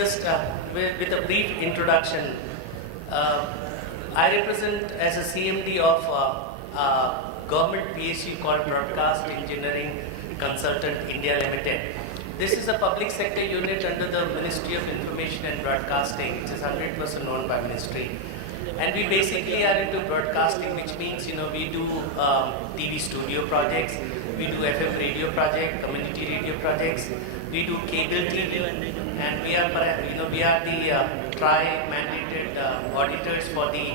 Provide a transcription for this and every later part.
just with a brief introduction, I represent as a CMD of government PSU called Broadcast Engineering Consultant India Limited. This is a public sector unit under the Ministry of Information and Broadcasting, which is 100% owned by Ministry. And we basically are into broadcasting, which means, we do TV studio projects, we do FM radio project, community radio projects, we do cable TV, and we are the tri-mandated auditors for the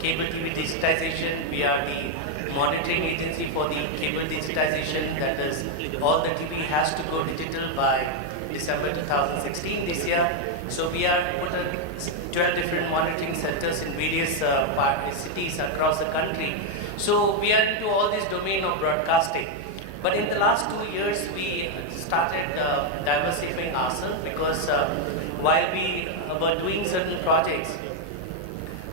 cable TV digitization. We are the monitoring agency for the cable digitization, that is, all the TV has to go digital by December 2016 this year. So we are put 12 different monitoring centers in various cities across the country. So we are into all this domain of broadcasting. But in the last 2 years, we started diversifying ourselves because while we were doing certain projects,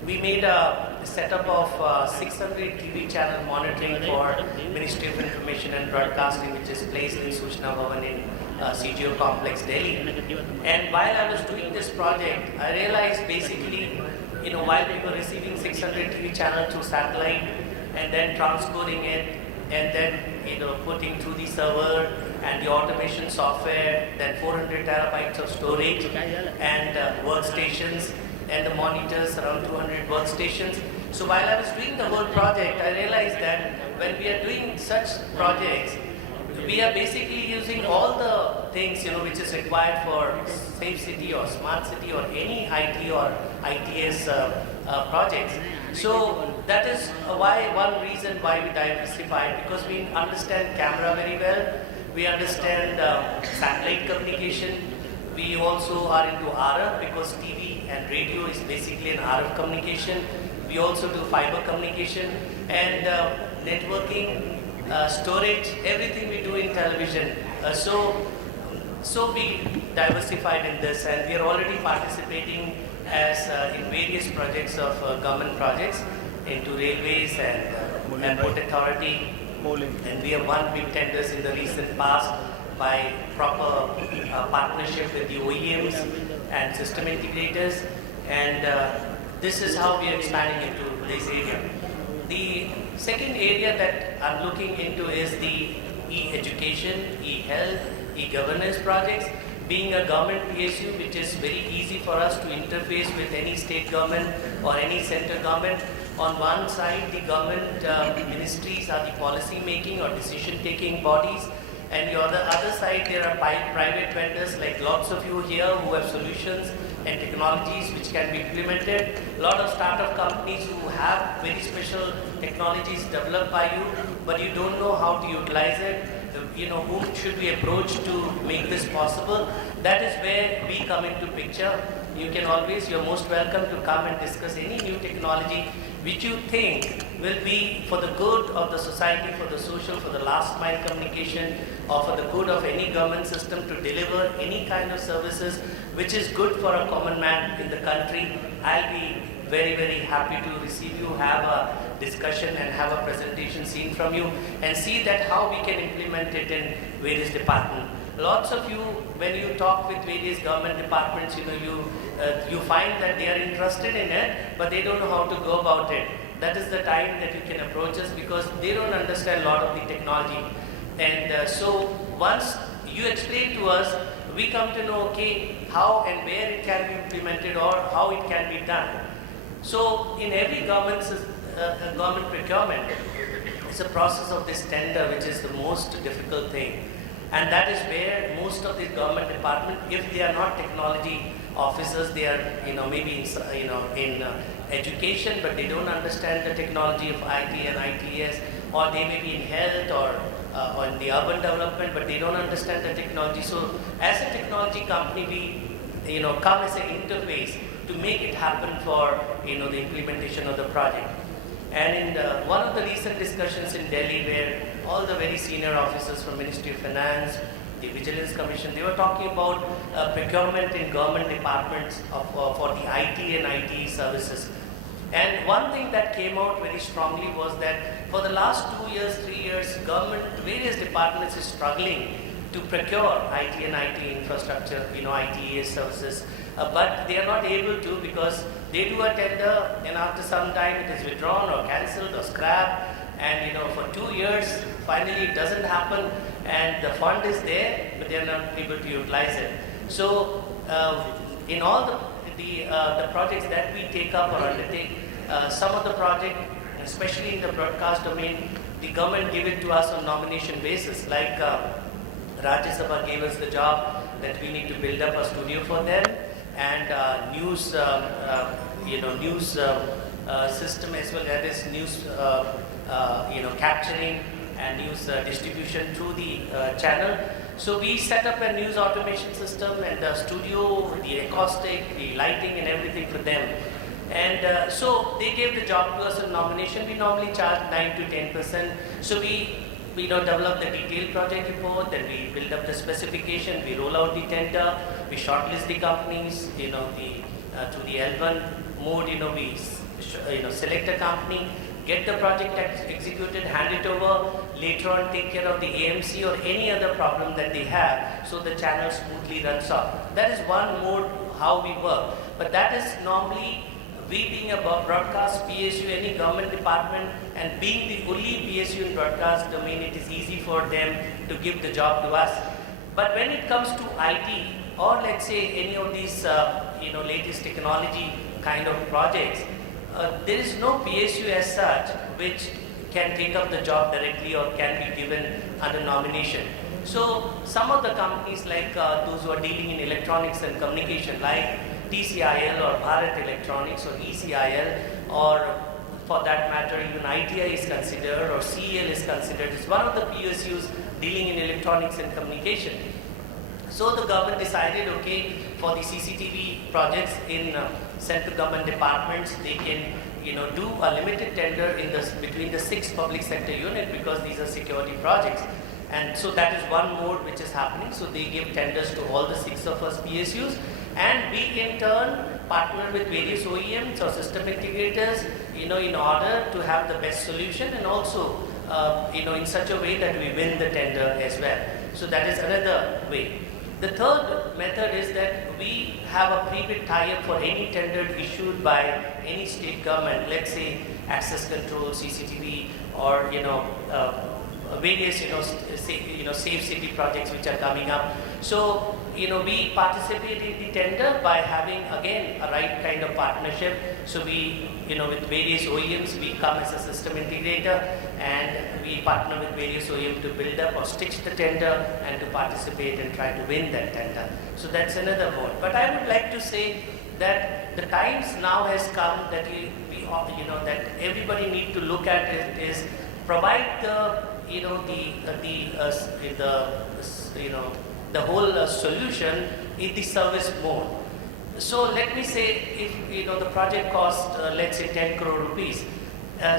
we made a setup of 600 TV channel monitoring for Ministry of Information and Broadcasting, which is placed in Suchna Bhavan in CGO Complex, Delhi. And while I was doing this project, I realized basically, while we were receiving 600 TV channels through satellite and then transcoding it and then, putting through the server and the automation software, then 400 terabytes of storage and workstations and the monitors, around 200 workstations. So while I was doing the whole project, I realized that when we are doing such projects, we are basically using all the things, which is required for safe city or smart city or any IT or ITS projects. So that is one reason why we diversified, because we understand camera very well, we understand satellite communication, we also are into RF because TV and radio is basically an RF communication. We also do fiber communication and networking, storage, everything we do in television. So we diversified in this, and we are already participating as in various projects of government projects into railways and airport authority. And we have won big tenders in the recent past by proper partnership with the OEMs and system integrators. And this is how we are expanding into this area. The second area that I'm looking into is the e-education, e-health, e-governance projects. Being a government PSU, which is very easy for us to interface with any state government or any central government. On one side, the government ministries are the policy-making or decision-taking bodies, and on the other side, there are private vendors like lots of you here who have solutions and technologies which can be implemented. A lot of startup companies who have very special technologies developed by you, but you don't know how to utilize it. Whom should we approach to make this possible? That is where we come into picture. You're most welcome to come and discuss any new technology which you think will be for the good of the society, for the social, for the last mile communication, or for the good of any government system to deliver any kind of services which is good for a common man in the country. I'll be very, very happy to receive you, have a discussion and have a presentation seen from you and see that how we can implement it in various departments. Lots of you, when you talk with various government departments, you find that they are interested in it, but they don't know how to go about it. That is the time that you can approach us, because they don't understand a lot of the technology. And so once you explain to us, we come to know, how and where it can be implemented or how it can be done. So in every government procurement, it's a process of this tender, which is the most difficult thing. And that is where most of the government department, if they are not technology officers, they are maybe in education, but they don't understand the technology of IT and ITS, or they may be in health or in the urban development, but they don't understand the technology. So as a technology company, we come as an interface to make it happen for the implementation of the project. And in one of the recent discussions in Delhi, where all the very senior officers from Ministry of Finance, the Vigilance Commission, they were talking about procurement in government departments for the IT and IT services. And one thing that came out very strongly was that for the last 2 years, 3 years, government, various departments is struggling to procure IT and IT infrastructure, ITES services, but they are not able to because they do a tender and after some time it is withdrawn or cancelled or scrapped, and for 2 years finally it doesn't happen and the fund is there but they are not able to utilize it. So in all the projects that we take up or undertake, some of the project, especially in the broadcast domain, the government give it to us on nomination basis. Like Rajya Sabha gave us the job that we need to build up a studio for them, and news, news system as well as news, capturing and news distribution through the channel. So we set up a news automation system and the studio, the acoustic, the lighting and everything for them. And so they gave the job to us in nomination. We normally charge 9 to 10%. So we develop the detailed project report, then we build up the specification, we roll out the tender, we shortlist the companies, through the L1 mode, we select a company, get the project executed, hand it over, later on take care of the AMC or any other problem that they have, so the channel smoothly runs off. That is one mode how we work. But that is normally, we being a broadcast PSU, any government department, and being the only PSU in broadcast domain, it is easy for them to give the job to us. But when it comes to IT, or let's say any of these latest technology kind of projects, there is no PSU as such which can take up the job directly or can be given under nomination. So some of the companies like those who are dealing in electronics and communication, like TCIL or Bharat Electronics or ECIL, or for that matter even ITI is considered, or CEL is considered, is one of the PSUs dealing in electronics and communication. So the government decided, okay, for the CCTV projects in central government departments, they can do a limited tender between the 6 public sector units, because these are security projects. And so that is one mode which is happening. So they give tenders to all the 6 of us PSUs, and we in turn partner with various OEMs or system integrators, in order to have the best solution, and also, in such a way that we win the tender as well. So that is another way. The third method is that we have a pre-bid tie-up for any tender issued by any state government, let's say access control, CCTV, or various safe city projects which are coming up. So we participate in the tender by having again a right kind of partnership. So we with various OEMs, we come as a system integrator, and we partner with various OEMs to build up or stitch the tender and to participate and try to win that tender. So that's another mode. But I would like to say that the times now has come that that everybody need to look at it is provide the whole solution in the service mode. So let me say, if the project cost let's say 10 crore rupees.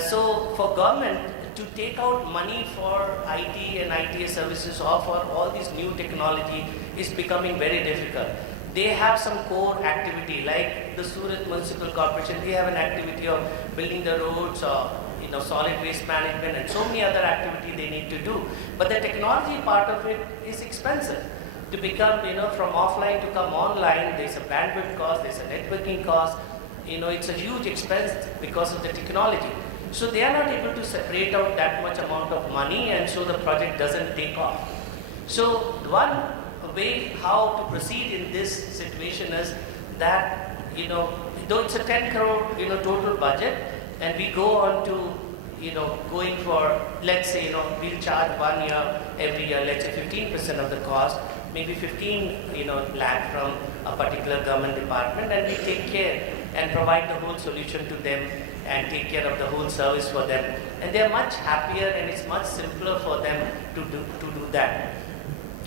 So for government to take out money for IT and ITA services or for all this new technology is becoming very difficult. They have some core activity, like the Surat Municipal Corporation. They have an activity of building the roads or solid waste management and so many other activities they need to do. But the technology part of it is expensive. To become, from offline to come online, there's a bandwidth cost, there's a networking cost. It's a huge expense because of the technology. So they are not able to separate out that much amount of money, and so the project doesn't take off. So one way how to proceed in this situation is that, though it's a 10 crore, total budget, and we go on to, going for, let's say, we'll charge 1 year, every year, let's say 15% of the cost, maybe 15 lakh from a particular government department, and we take care and provide the whole solution to them and take care of the whole service for them. And they are much happier, and it's much simpler for them to do that.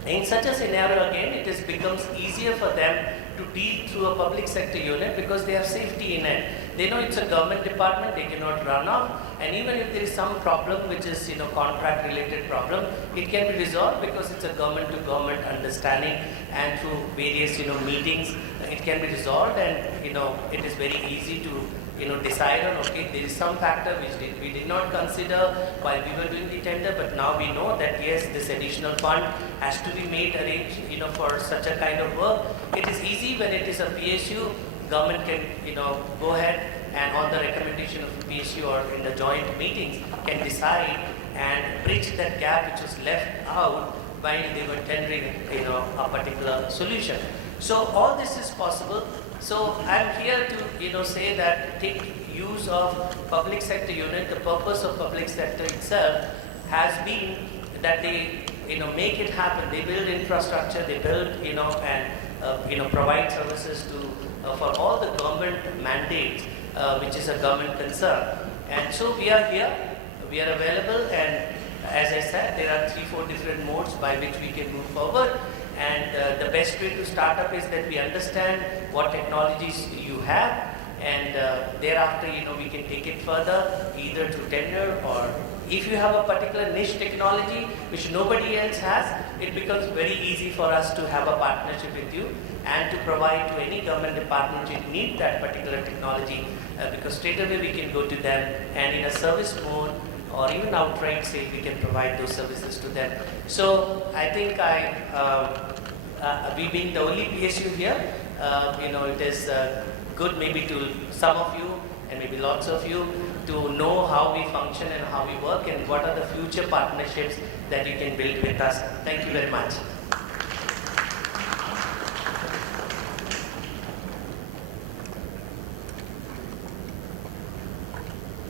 In such a scenario, again, it becomes easier for them to deal through a public sector unit because they have safety in it. They know it's a government department, they cannot run off, and even if there is some problem which is contract related problem, it can be resolved because it's a government to government understanding, and through various meetings it can be resolved, and it is very easy to decide on, okay, there is some factor which we did not consider while we were doing the tender, but now we know that yes, this additional fund has to be made arranged, for such a kind of work. It is easy when it is a PSU, government can, go ahead and on the recommendation of the PSU or in the joint meetings can decide and bridge that gap which was left out while they were tendering, a particular solution. So all this is possible. So I'm here to, say that take use of public sector unit. The purpose of public sector itself has been that they, make it happen. They build infrastructure, they build, and, provide services to, for all the government mandates, which is a government concern. And so we are here, we are available, and as I said, there are 3-4 different modes by which we can move forward. And the best way to start up is that we understand what technologies you have, and thereafter, we can take it further, either through tender, or if you have a particular niche technology which nobody else has, it becomes very easy for us to have a partnership with you and to provide to any government department which need that particular technology, because straight away we can go to them, and in a service mode or even outright sale, we can provide those services to them. So I think we being the only PSU here, it is good maybe to some of you and maybe lots of you to know how we function and how we work and what are the future partnerships that you can build with us. Thank you very much.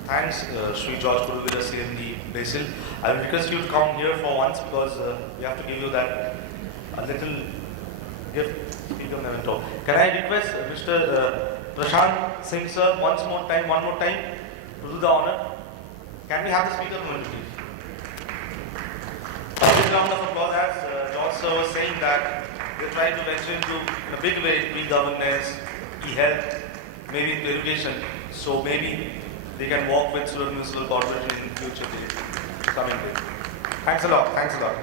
Thanks, Sri George Kuruvilla, CMD, BECIL. I will request you to come here for once because we have to give you that a little gift. Speaker memento. Can I request Mr. Prashant Singh sir one more time to do the honor? Can we have the speaker memento, please? A big round of applause, as George sir was saying that they try to venture into in a big way e-governance, e-health, maybe into education. So maybe they can work with Surat Municipal Corporation in future days, coming days. Thanks a lot. Thanks a lot.